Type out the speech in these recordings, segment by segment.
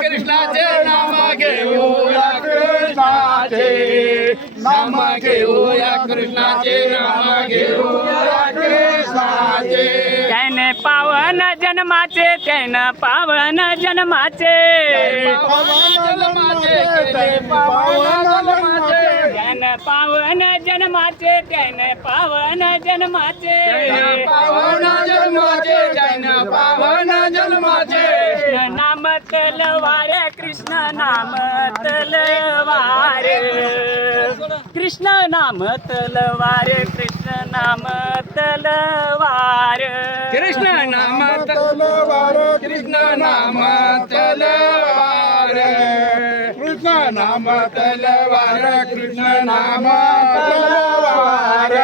कृष्णाचे नाम घेऊया कृष्णाचे नाम घेऊया कृष्णाचे नाम घेऊया कृष्णाचे त्याने पावन जन्माचे त्याने पावन जन्माचे त्याने पावन जन्माचे त्याने पावन जन्माचे पावन जन्माचे त्याने पावन जन्माचे कृष्ण नाम तलवार कृष्ण नाम तलवार कृष्ण नाम तलवार कृष्ण नाम तलवार कृष्ण नाम तलवार कृष्ण नाम तलवार कृष्ण नाम तलवार कृष्ण नाम तलवार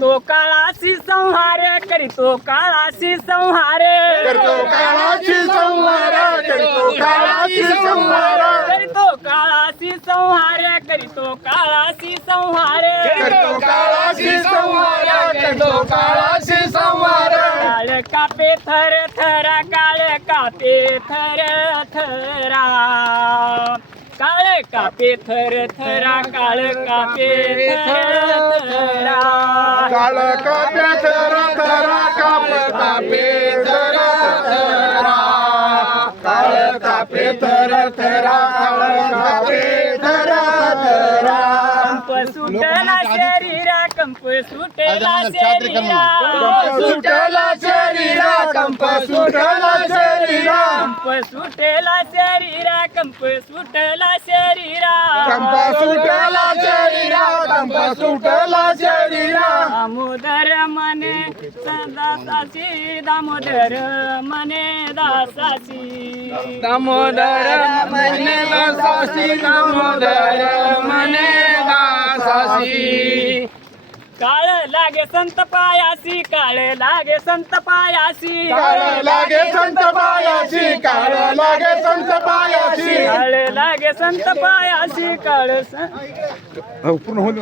तो काळाशी संहार करीतो काळाशी संहार करतो काळाची संहार करतो काळाची संहार करीतो काळाशी संहार करीतो काळाशी संहार करतो काळाची संहार करतो काळाची संहार काळ कापे थर थरा काळ कापे थर थरा काळ कापे थर थरा काळ कापे थर थरा काळ काप्या थर थरा काप कापे थर थरा काळ कापे थर थरा काळ कापे थर थरा कंप सुटला शरीरा कंप सुटला शरीरा सुटला शरीरा कंप सुटला शरीरा कंप सुटला शरीरा कंप सुटला शरीरा कंप सुटला शरीरा कंप सुटला शरीरा दामोदर मने दासाची दामोदर मने दासाची दामोदर मने दासासी दामोदर मने दासासी काळ लागे संत पायासी काळ लागे संत पायासी काळ लागे संत पायाची काळ लागे संत पायाची काळ लागे संत पायासी काळ पूर्ण होईल